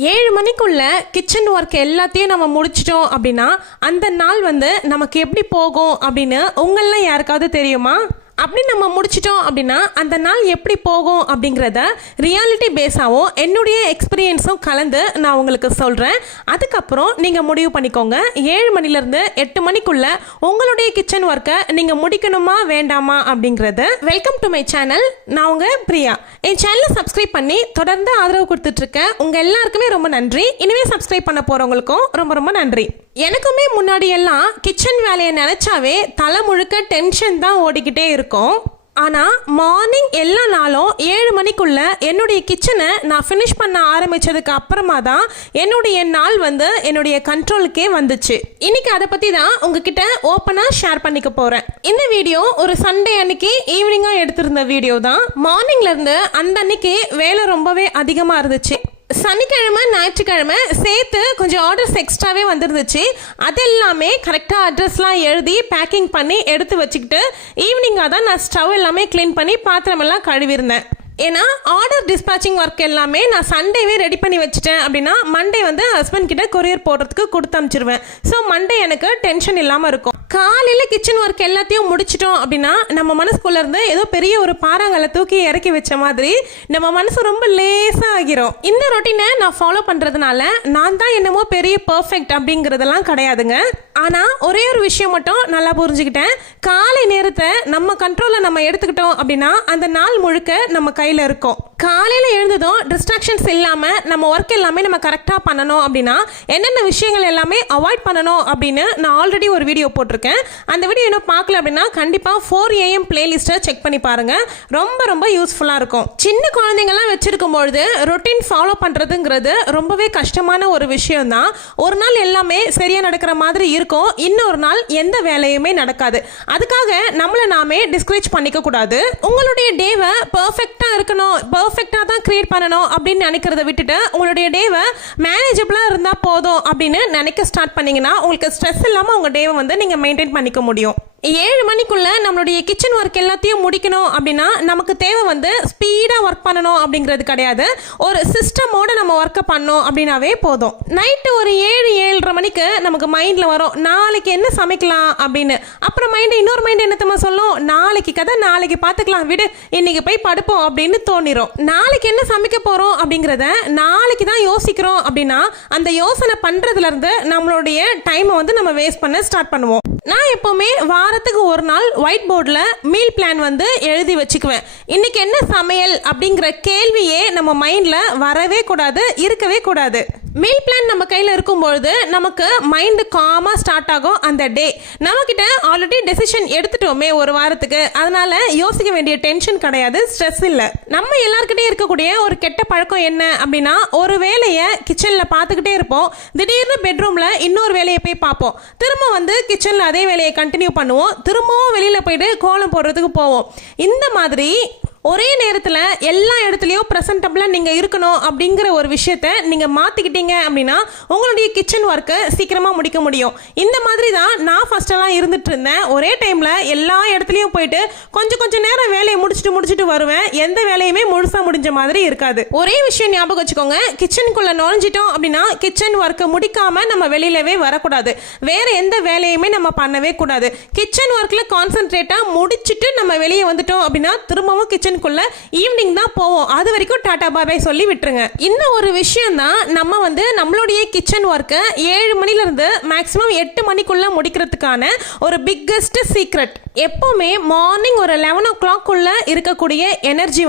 7 மணிக்குள்ள kitchen work எல்லாத்தையும் நம்ம முடிச்சிட்டோம் அப்படின்னா அந்த நாள் நமக்கு எப்படி போகும் அப்படின்னு உங்களெலாம் யாருக்காவது தெரியுமா? அப்படி நம்ம முடிச்சிட்டோம் அப்படின்னா அந்த நாள் எப்படி போகும் அப்படிங்கிறத ரியாலிட்டி பேஸாகவும் என்னுடைய எக்ஸ்பீரியன்ஸும் கலந்து நான் உங்களுக்கு சொல்கிறேன். அதுக்கப்புறம் நீங்கள் முடிவு பண்ணிக்கோங்க 7 மணிலேருந்து 8 மணிக்குள்ள உங்களுடைய கிச்சன் ஒர்க்கை நீங்கள் முடிக்கணுமா வேண்டாமா அப்படிங்கிறது. Welcome to my channel. நான் உங்கள் பிரியா. என் சேனலை சப்ஸ்கிரைப் பண்ணி தொடர்ந்து ஆதரவு கொடுத்துட்ருக்கேன். உங்கள் எல்லாருக்குமே ரொம்ப நன்றி. இனிமேல் சப்ஸ்கிரைப் பண்ண போகிறவங்களுக்கும் ரொம்ப ரொம்ப நன்றி. எனக்குமே முன்னாடி எல்லாம் கிச்சன் வேலையை நினைச்சாவே தலை முழுக்க டென்ஷன் தான் ஓடிக்கிட்டே இருக்கும். ஆனால் மார்னிங் எல்லா நாளும் 7 மணிக்குள்ள என்னுடைய கிச்சனை நான் ஃபினிஷ் பண்ண ஆரம்பித்ததுக்கு அப்புறமா தான் என்னுடைய நாள் என்னுடைய கண்ட்ரோலுக்கே வந்துச்சு. இன்னைக்கு அதை பற்றி தான் உங்ககிட்ட ஓப்பனாக ஷேர் பண்ணிக்க போகிறேன். இந்த வீடியோ ஒரு சண்டே அன்னைக்கு ஈவினிங்காக எடுத்திருந்த வீடியோ தான். மார்னிங்லேருந்து அந்த அன்னைக்கு வேலை ரொம்பவே அதிகமாக இருந்துச்சு. சனிக்கிழமை ஞாயிற்றுக்கிழமை சேர்த்து கொஞ்சம் ஆர்டர்ஸ் எக்ஸ்ட்ராவே வந்துருந்துச்சு. அது எல்லாமே கரெக்டாக அட்ரஸ்லாம் எழுதி பேக்கிங் பண்ணி எடுத்து வச்சுக்கிட்டு ஈவினிங்காக தான் நான் ஸ்டவ் எல்லாமே க்ளீன் பண்ணி பாத்திரமெல்லாம் கழுவிருந்தேன். ஏன்னா ஆர்டர் டிஸ்பேச்சிங் ஒர்க் எல்லாமே நான் சண்டேவே ரெடி பண்ணி வச்சுட்டேன் அப்படின்னா மண்டே ஹஸ்பண்ட் கிட்ட கொரியர் போடுறதுக்கு கொடுத்து அனுப்பிச்சிருவேன். ஸோ மண்டே எனக்கு டென்ஷன் இல்லாமல் இருக்கும். காலையில் கிச்சன் ஒர்க் எல்லாத்தையும் முடிச்சிட்டோம் அப்படின்னா நம்ம மனசுக்குள்ள இருந்து ஏதோ பெரிய ஒரு பாறாங்கல்ல தூக்கி இறக்கி வச்ச மாதிரி நம்ம மனசு ரொம்ப லேசாக ஆகிரும். இந்த ரொட்டீனை நான் ஃபாலோ பண்ணுறதுனால நான் தான் என்னமோ பெரிய பர்ஃபெக்ட் அப்படிங்கிறதெல்லாம் கிடையாதுங்க. ஆனால் ஒரே ஒரு விஷயம் மட்டும் நல்லா புரிஞ்சுக்கிட்டேன். காலை நேரத்தை நம்ம கண்ட்ரோலில் நம்ம எடுத்துக்கிட்டோம் அப்படின்னா அந்த நாள் முழுக்க நம்ம கையில் இருக்கும். காலையில் எழுந்ததும் டிஸ்ட்ராக்ஷன்ஸ் இல்லாமல் நம்ம ஒர்க் எல்லாமே நம்ம கரெக்டாக பண்ணணும் அப்படின்னா என்னென்ன விஷயங்கள் எல்லாமே அவாய்ட் பண்ணணும் அப்படின்னு நான் ஆல்ரெடி ஒரு வீடியோ போட்டிருக்கேன். அந்த வீடியோ இன்னும் பார்க்கல அப்படின்னா கண்டிப்பாக 4 AM பிளேலிஸ்ட்டை செக் பண்ணி பாருங்கள். ரொம்ப ரொம்ப யூஸ்ஃபுல்லாக இருக்கும். சின்ன குழந்தைங்கள்லாம் வச்சுருக்கும் பொழுது ரொட்டீன் ஃபாலோ பண்ணுறதுங்கிறது ரொம்பவே கஷ்டமான ஒரு விஷயம் தான். ஒரு நாள் எல்லாமே சரியாக நடக்கிற மாதிரி இருக்கும், இன்னொரு நாள் எந்த வேலையுமே நடக்காது. அதுக்காக நம்மளை நாமே டிஸ்கரேஜ் பண்ணிக்க கூடாது. உங்களுடைய டேவை பர்ஃபெக்டாக இருக்கணும், பர்ஃபெக்டாக தான் கிரியேட் பண்ணணும் அப்படின்னு நினைக்கிறத விட்டுட்டு உங்களுடைய டேவை மேனேஜபிளாக இருந்தால் போதும் அப்படின்னு நினைக்க ஸ்டார்ட் பண்ணிங்கன்னா உங்களுக்கு ஸ்ட்ரெஸ் இல்லாமல் உங்கள் டேவை நீங்கள் மெயின்டைன் பண்ணிக்க முடியும். 7 மணிக்குள்ள நம்மளுடைய கிச்சன் ஒர்க் எல்லாத்தையும் முடிக்கணும் அப்படின்னா நமக்கு தேவை ஸ்பீடாக ஒர்க் பண்ணணும் அப்படிங்கிறது கிடையாது. ஒரு சிஸ்டமோட நம்ம ஒர்க்கை பண்ணோம் அப்படின்னாவே போதும். நைட்டு ஒரு 7-7:30 மணிக்கு நமக்கு மைண்டில் வரும் நாளைக்கு என்ன சமைக்கலாம் அப்படின்னு. அப்புறம் இன்னொரு மைண்ட் என்னத்தமா சொல்லும், நாளைக்கு கதை நாளைக்கு பார்த்துக்கலாம் விடு, இன்னைக்கு போய் படுப்போம் அப்படின்னு தோணிரும். நாளைக்கு என்ன சமைக்க போகிறோம் அப்படிங்கிறத நாளைக்கு தான் யோசிக்கிறோம் அப்படின்னா அந்த யோசனை பண்ணுறதுல இருந்து நம்மளுடைய டைமை நம்ம வேஸ்ட் பண்ண ஸ்டார்ட் பண்ணுவோம். நான் எப்போவுமே வாரத்துக்கு ஒரு நாள் ஒயிட் போர்டில் மீல் பிளான் எழுதி வச்சுக்குவேன். இன்னைக்கு என்ன சமையல் அப்படிங்கிற கேள்வியே நம்ம மைண்டில் வரவே கூடாது, இருக்கவே கூடாது. மீல் பிளான் நம்ம கையில் இருக்கும்பொழுது நமக்கு மைண்டு காமாக ஸ்டார்ட் ஆகும் அந்த டே. நம்மக்கிட்ட ஆல்ரெடி டெசிஷன் எடுத்துட்டோமே ஒரு வாரத்துக்கு, அதனால யோசிக்க வேண்டிய டென்ஷன் கிடையாது, ஸ்ட்ரெஸ் இல்லை. நம்ம எல்லாருக்கிட்டே இருக்கக்கூடிய ஒரு கெட்ட பழக்கம் என்ன அப்படின்னா ஒரு வேலையை கிச்சனில் பார்த்துக்கிட்டே இருப்போம், திடீர்னு பெட்ரூமில் இன்னொரு வேலையை போய் பார்ப்போம், திரும்ப கிச்சனில் அதே வேலையை கண்டினியூ பண்ணுவோம், திரும்பவும் வெளியில் போயிட்டு கோலம் போடுறதுக்கு போவோம். இந்த மாதிரி ஒரே நேரத்தில் எல்லா இடத்துலையும் ப்ரெசன்டபிளாக நீங்கள் இருக்கணும் அப்படிங்கிற ஒரு விஷயத்த நீங்கள் மாற்றிக்கிட்டீங்க அப்படின்னா உங்களுடைய கிச்சன் ஒர்க்கை சீக்கிரமாக முடிக்க முடியும். இந்த மாதிரி தான் நான் ஃபஸ்ட்டெல்லாம் இருந்துட்டு இருந்தேன். ஒரே டைமில் எல்லா இடத்துலையும் போயிட்டு கொஞ்சம் நேரம் வேலையை முடிச்சுட்டு வருவேன். எந்த வேலையுமே முழுசாக முடிஞ்ச மாதிரி இருக்காது. ஒரே விஷயம் ஞாபகம் வச்சுக்கோங்க, கிச்சனுக்குள்ளே நுழைஞ்சிட்டோம் அப்படின்னா கிச்சன் ஒர்க்கை முடிக்காமல் நம்ம வெளியிலவே வரக்கூடாது. வேறு எந்த வேலையுமே நம்ம பண்ணவே கூடாது. கிச்சன் ஒர்க்கில் கான்சென்ட்ரேட்டாக முடிச்சுட்டு நம்ம வெளியே வந்துட்டோம் அப்படின்னா திரும்பவும் கிச்சன் ஈவினிங் தான் போவோம். அது வரைக்கும் டாடா பாய் சொல்லி விட்டுருங்க. இன்னும் ஒரு விஷயம் தான், நம்ம நம்மளுடைய கிச்சன் ஒர்க்கை 7 மணிலிருந்து மேக்ஸிமம் 8 மணிக்குள்ள முடிக்கிறதுக்கான ஒரு பிக்கஸ்ட் சீக்ரெட். எப்பவுமே மார்னிங் ஒரு 11 o'clock இருக்கக்கூடிய எனர்ஜி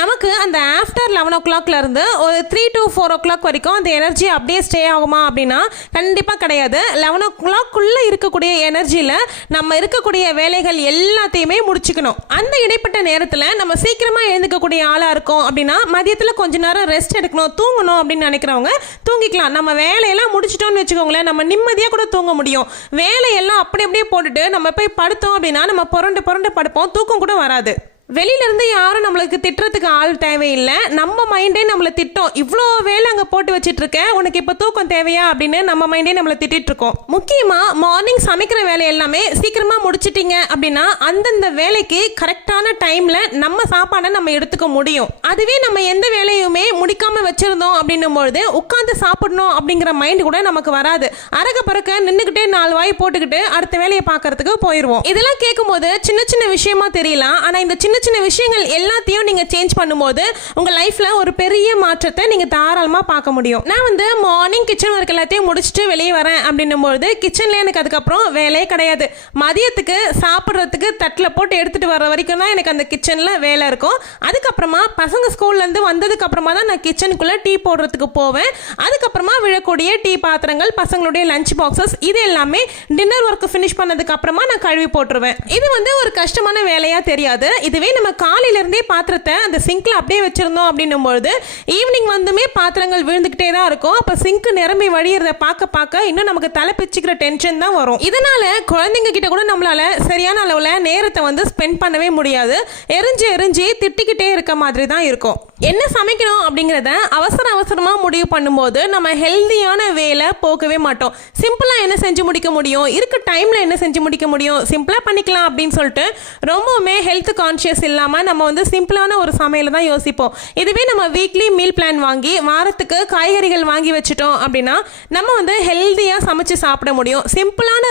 நமக்கு அந்த ஆஃப்டர் 11 o'clock இருந்து ஒரு 3 to 4 o'clock வரைக்கும் அந்த எனர்ஜி அப்படியே ஸ்டே ஆகுமா அப்படின்னா கண்டிப்பாக கிடையாது. 11 o'clock இருக்கக்கூடிய எனர்ஜியில் நம்ம இருக்கக்கூடிய வேலைகள் எல்லாத்தையுமே முடிச்சுக்கணும். அந்த இடைப்பட்ட நேரத்தில் நம்ம சீக்கிரமாக எழுந்துக்கக்கூடிய ஆளாக இருக்கும் அப்படின்னா மதியத்தில் கொஞ்ச நேரம் ரெஸ்ட் எடுக்கணும், தூங்கணும் அப்படின்னு நினைக்கிறவங்க தூங்கிக்கலாம். நம்ம வேலையெல்லாம் முடிச்சிட்டோம்னு வச்சுக்கோங்களேன், நம்ம நிம்மதியாக கூட தூங்க முடியும். வேலையெல்லாம் அப்படியே போட்டுட்டு நம்ம போய் படுத்தோம் அப்படின்னா நம்ம புரண்டு படுப்போம், தூக்கம் கூட வராது. வெளியில இருந்து யாரும் நம்மளுக்கு திட்டுறதுக்கு ஆள் தேவையில்லை, நம்ம மைண்டே நம்மளை திட்டம். இவ்வளோ வேலை அங்கே போட்டு வச்சிட்டு இருக்க, உனக்கு இப்போ தூக்கம் தேவையா அப்படின்னு நம்ம மைண்டே நம்மளை திட்டிட்டு இருக்கோம். முக்கியமா மார்னிங் சமைக்கிற வேலை எல்லாமே சீக்கிரமா முடிச்சிட்டீங்க அப்படின்னா அந்தந்த வேலைக்கு கரெக்டான டைம்ல நம்ம சாப்பாடை நம்ம எடுத்துக்க முடியும். அதுவே நம்ம எந்த வேலையுமே முடிக்காம வச்சிருந்தோம் அப்படின்னும் பொழுது உட்காந்து சாப்பிடணும் அப்படிங்கிற மைண்ட் கூட நமக்கு வராது. அரக பறக்க நின்றுகிட்டே 4 வாய் போட்டுக்கிட்டு அடுத்த வேலையை பார்க்கறதுக்கு போயிடுவோம். இதெல்லாம் கேட்கும்போது சின்ன சின்ன விஷயமா தெரியலாம், ஆனா இந்த சின்ன சின்ன விஷயங்கள் எல்லாத்தையும் நீங்க சேஞ்ச் பண்ணும்போது உங்க லைஃப்ல ஒரு பெரிய மாற்றத்தை நீங்க தாராளமா பார்க்க முடியும். நான் வந்து மார்னிங் கிச்சன் ஒர்க் எல்லாத்தையும் முடிச்சுட்டு வெளியே வரேன் அப்படின்னும் போது கிச்சன்ல எனக்கு அதுக்கப்புறம் வேலையே கிடையாது. மதியத்துக்கு சாப்பிட்றதுக்கு தட்டில் போட்டு எடுத்துட்டு வர வரைக்கும் தான் எனக்கு அந்த கிச்சன்ல வேலை இருக்கும். அதுக்கப்புறமா பசங்க ஸ்கூல்ல இருந்து வந்ததுக்கு அப்புறமா தான் நான் கிச்சனுக்குள்ள டீ போடுறதுக்கு போவேன். அதுக்கப்புறமா விழக்கூடிய டீ பாத்திரங்கள், பசங்களுடைய லஞ்ச் பாக்ஸஸ், இது எல்லாமே டின்னர் ஒர்க் ஃபினிஷ் பண்ணதுக்கு அப்புறமா நான் கழுவி போட்டுருவேன். இது வந்து ஒரு கஷ்டமான வேலையா தெரியாது. இதுவே நம்ம காலையில இருந்தே பாத்திரத்தை அந்த சிங்க்ல அப்படியே வச்சிருந்தோம் அப்படின்னும் பொழுது ஈவினிங் வந்துமே பாத்திரங்கள் விழுந்துகிட்டே தான் இருக்கும். அப்ப சிங்க் நிரம்பி வழியறத பார்க்க இன்னும் நமக்கு தலை பிச்சுக்கிற டென்ஷன் தான் வரும். இதனால குழந்தைங்க கிட்ட கூட நம்மளால சரியான அளவுல நேரத்தை வந்து ஸ்பெண்ட் பண்ணவே முடியாது. எரிஞ்சு திட்டிக்கிட்டே இருக்க மாதிரி தான் இருக்கும். என்ன சமைக்கணும் அப்படிங்கிறத அவசரமா முடிவு பண்ணும்போது நம்ம ஹெல்தியான வேலை போகவே மாட்டோம். சிம்பிளா என்ன செஞ்சு முடிக்க முடியும், இருக்க டைம்ல என்ன செஞ்சு முடிக்க முடியும், சிம்பிளா பண்ணிக்கலாம் அப்படின்னு சொல்லிட்டு ரொம்பவுமே ஹெல்த் கான்ஷியஸ் இல்லாம நம்ம வந்து சிம்பிளான ஒரு சமையலை தான் யோசிப்போம். இதுவே நம்ம வீக்லி மீல் பிளான் வாங்கி வாரத்துக்கு காய்கறிகள் வாங்கி வச்சுட்டோம் அப்படின்னா நம்ம வந்து ஹெல்தியா சமைச்சு சாப்பிட முடியும். சிம்பிளான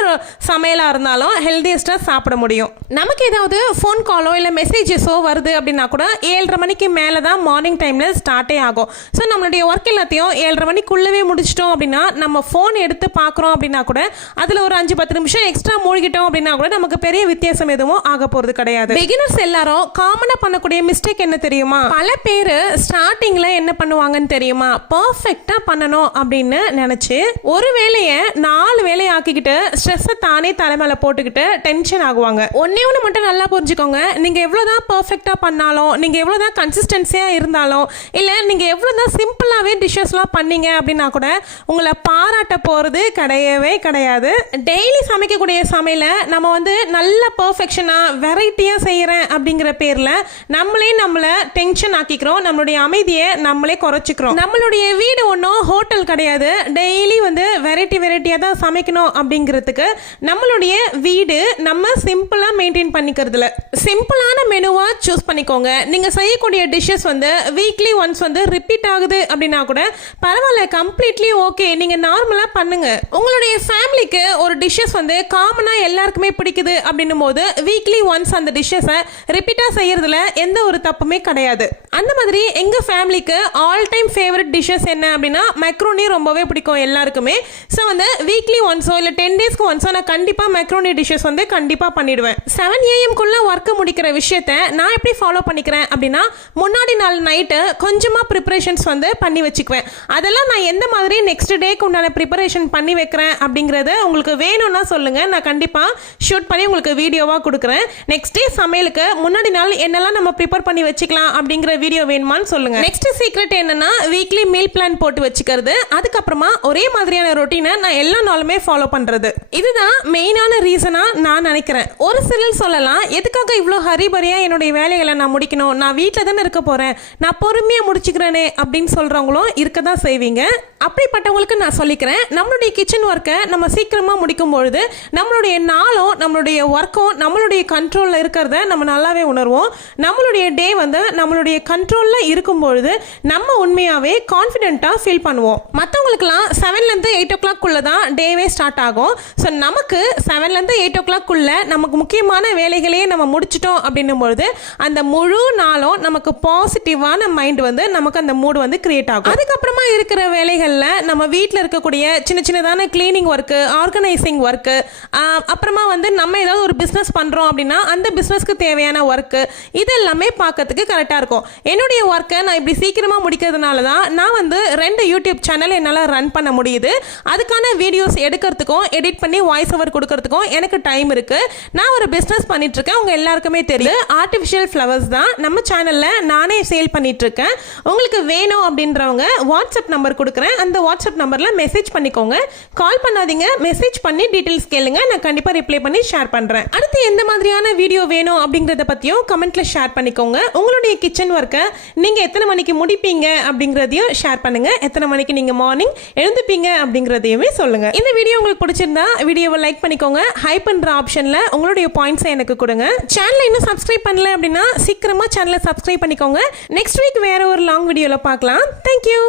சமையலா இருந்தாலும் ஹெல்தியஸ்டா சாப்பிட முடியும். நமக்கு ஏதாவது ஃபோன் காலோ இல்லை மெசேஜஸோ வருது அப்படின்னா கூட 7:30 மணிக்கு மேலே தான் மார்னிங் டைம்ல ஸ்டார்ட்டே ஆகும். ஸோ நம்மளுடைய ஒர்க் எல்லாத்தையும் 7:30 மணிக்குள்ளவே முடிச்சிட்டோம் அப்படின்னா நம்ம ஃபோன் எடுத்து பார்க்குறோம் அப்படின்னா கூட அதில் ஒரு 5-10 நிமிஷம் எக்ஸ்ட்ரா மூழ்கிட்டோம் அப்படின்னா கூட நமக்கு பெரிய வித்தியாசம் எதுவும் ஆக போகிறது கிடையாது. பிகினர்ஸ் எல்லாரும் காமனாக பண்ணக்கூடிய மிஸ்டேக் என்ன தெரியுமா? பல பேர் ஸ்டார்டிங்கில் என்ன பண்ணுவாங்கன்னு தெரியுமா? பர்ஃபெக்டாக பண்ணணும் அப்படின்னு நினச்சி ஒரு வேலையை 4 வேலையை ஆக்கிக்கிட்டு ஸ்ட்ரெஸ்ஸை தானே தலைமையில போட்டுக்கிட்டு டென்ஷன் ஆகுவாங்க. ஒன்னே ஒன்று மட்டும் நல்லா புரிஞ்சுக்கோங்க, நீங்கள் எவ்வளோதான் பர்ஃபெக்டாக பண்ணாலும், நீங்கள் எவ்வளோதான் கன்சிஸ்டன்சியாக இருந்தாலும், இல்லை நீங்கள் எவ்வளோதான் சிம்பிளாகவே டிஷ்ஷஸ்லாம் பண்ணீங்க அப்படின்னா கூட உங்களை பாராட்ட போகிறது கிடையவே கிடையாது. டெய்லி சமைக்கக்கூடிய சமையலை நம்ம வந்து நல்ல பர்ஃபெக்ஷனாக வெரைட்டியாக செய்கிறேன் அப்படிங்கிற பேரில் நம்மளை டென்ஷன் ஆக்கிக்கிறோம். நம்மளுடைய அமைதியை நம்மளே குறைச்சிக்கிறோம். நம்மளுடைய வீடு ஒன்றும் ஹோட்டல் கிடையாது. டெய்லி வந்து வெரைட்டியாக தான் சமைக்கணும் அப்படிங்கிறதுக்கு நம்மளுடைய வீடு நம்ம சிம்பிளாக மெயின்டைன் பண்ணிக்கிறதுல சிம்பிளான மெனுவாக சூஸ் பண்ணிக்கோங்க. நீங்கள் செய்யக்கூடிய டிஷ்ஷஸ் வந்து வீக்லி ஒன்ஸ் வந்து ரிப்பீட் ஆகுது அப்படின்னா கூட பரவாயில்ல, கம்ப்ளீட்லி ஓகே, நீங்கள் நார்மலாக பண்ணுங்க. உங்களுடைய ஃபேமிலிக்கு ஒரு டிஷ்ஷஸ் வந்து காமனாக எல்லாருக்குமே பிடிக்குது அப்படின்னும் போது வீக்லி ஒன்ஸ் அந்த டிஷ்ஷஸை ரிப்பீட்டாக செய்யறதுல எந்த ஒரு தப்புமே கிடையாது. அந்த மாதிரி எங்கள் ஃபேமிலிக்கு ஆல் டைம் ஃபேவரட் டிஷ்ஷஸ் என்ன அப்படின்னா மெக்ரோனி ரொம்பவே பிடிக்கும் எல்லாருக்குமே. ஸோ வந்து வீக்லி ஒன்ஸோ இல்லை 10 டேஸ்க்கு ஒன்ஸோ நான் கண்டிப்பாக மெக்ரோனி டிஷ்ஷஸ் வந்து கண்டிப்பாக பண்ணிடுவேன். 7 AM ஒர்க்கு முடிக்கிற விஷயத்த நான் எப்படி ஃபாலோ பண்ணிக்கிறேன் அப்படின்னா முன்னாடி நாள் நைட்டு கொஞ்சமாக ப்ரிப்பரேஷன்ஸ் வந்து பண்ணி வச்சுக்குவேன். அதெல்லாம் நான் எந்த மாதிரி நெக்ஸ்ட் டேக்கு உண்டான ப்ரிப்பரேஷன் பண்ணி வைக்கிறேன் அப்படிங்கிறது உங்களுக்கு வேணும்னா சொல்லுங்கள், நான் கண்டிப்பாக ஷூட் பண்ணி உங்களுக்கு வீடியோவாக கொடுக்குறேன். நெக்ஸ்ட் டே சமையலுக்கு முன்னாடி நாள் என்னெல்லாம் நம்ம ப்ரிப்பேர் பண்ணி வச்சுக்கலாம் அப்படிங்கிற வீடியோ வேணுமான்னு சொல்லுங்கள். நெக்ஸ்ட் சீக்ரெட் என்னன்னா வீக்லி மீல் பிளான் போட்டு வச்சுக்கிறது. அதுக்கப்புறமா ஒரே மாதிரியான ரொட்டீனை நான் எல்லா நாளுமே ஃபாலோ பண்ணுறது. இதுதான் மெயினான ரீசனாக நான் நினைக்கிறேன். ஒரு சிலர் சொல்லலாம், எதுக்காக இவ்வளோ ஹரிபரியாக என்னுடைய வேலைகளை நான் முடிக்கணும், நான் வீட்டில் தானே இருக்க போகிறேன், நான் பொறுமையாக முடிச்சுக்கிறேனே அப்படின்னு சொல்கிறவங்களும் இருக்க தான் செய்வீங்க. அப்படிப்பட்டவங்களுக்கு நான் சொல்லிக்கிறேன், நம்மளுடைய கிச்சன் ஒர்க்கை நம்ம சீக்கிரமாக முடிக்கும் பொழுது நம்மளுடைய நாளும் நம்மளுடைய ஒர்க்கும் நம்மளுடைய கண்ட்ரோலில் இருக்கிறத நம்ம நல்லாவே உணர்வோம். நம்மளுடைய டே வந்து நம்மளுடைய கண்ட்ரோலில் இருக்கும் பொழுது நம்ம உண்மையாகவே கான்ஃபிடென்ட்டாக ஃபீல் பண்ணுவோம். மற்றவங்களுக்குலாம் 7லேருந்து 8 o'clock தான் டேவே ஸ்டார்ட் ஆகும். ஸோ நமக்கு 7லேருந்து 8 o'clock நமக்கு முக்கியமான வேலைகளையே நம்ம முடிச்சிட்டோம் அப்படின்னும் பொழுது அந்த முழு நாளும் நமக்கு பாசிட்டிவான மைண்ட் வந்து நமக்கு அந்த மூடு வந்து கிரியேட் ஆகும். அதுக்கப்புறமா இருக்கிற வேலைகளில் நம்ம வீட்டில் இருக்கக்கூடிய சின்னதான கிளீனிங் ஒர்க்கு, ஆர்கனைசிங் ஒர்க்கு, அப்புறமா வந்து நம்ம ஏதாவது ஒரு பிஸ்னஸ் பண்ணுறோம் அப்படின்னா அந்த பிஸ்னஸ்க்கு தேவையான ஒர்க்கு, இது எல்லாமே பார்க்கறதுக்கு கரெக்டாக இருக்கும். என்னுடைய ஒர்க்கை நான் இப்படி சீக்கிரமாக முடிக்கிறதுனால தான் நான் வந்து 2 யூடியூப் சேனல் என்னால் ரன் பண்ண முடியுது. அதுக்கான வீடியோஸ் எடுக்கிறதுக்கும் எடிட் பண்ணி வாய்ஸ் ஓவர் கொடுக்கறதுக்கும் எனக்கு டைம் இருக்குது. நான் ஒரு பிஸ்னஸ் பண்ணிட்டு இருக்கேன். உங்கள் எல்லாருக்குமே தெரியும், ஆர்டிஃபிஷியல் ஃப்ளவர்ஸ் தான். நம்ம சேனலில் நானே சேல் பண்ணிட்டு இருக்கேன். உங்களுக்கு வேணும் அப்படின்றவங்க வாட்ஸ்அப் நம்பர் கொடுக்குறேன். அந்த வாட்ஸ்அப் நம்பர்ல மெசேஜ் பண்ணிக்கோங்க. கால் பண்ணாதீங்க, மெசேஜ் பண்ணி டீடைல்ஸ் கேளுங்க. நான் கண்டிப்பா ரிப்ளை பண்ணி ஷேர் பண்றேன். அடுத்து எந்த மாதிரியான வீடியோ வேணும் அப்படிங்கறத பத்தியும் கமெண்ட்ல ஷேர் பண்ணிக்கோங்க. உங்களுடைய கிச்சன் ஒர்க்கை நீங்க எத்தனை மணிக்கு முடிப்பீங்க அப்படிங்கறதையும் ஷேர் பண்ணுங்க. எத்தனை மணிக்கு நீங்க மார்னிங் எழுந்துப்பீங்க அப்படிங்கறதையுமே சொல்லுங்க. இந்த வீடியோ உங்களுக்கு பிடிச்சிருந்தா வீடியோவை லைக் பண்ணிக்கோங்க. ஹை பண்ற ஆப்ஷன்ல உங்களுடைய பாயிண்ட்ஸை எனக்கு கொடுங்க. சேனலை இன்னும் சப்ஸ்கிரைப் பண்ணல அப்படின்னா சீக்கிரமா சேனலை சப்ஸ்கிரைப் பண்ணிக்கோங்க. நெக்ஸ்ட் வீக் வேற ஒரு லாங் வீடியோல பார்க்கலாம். தேங்க்யூ.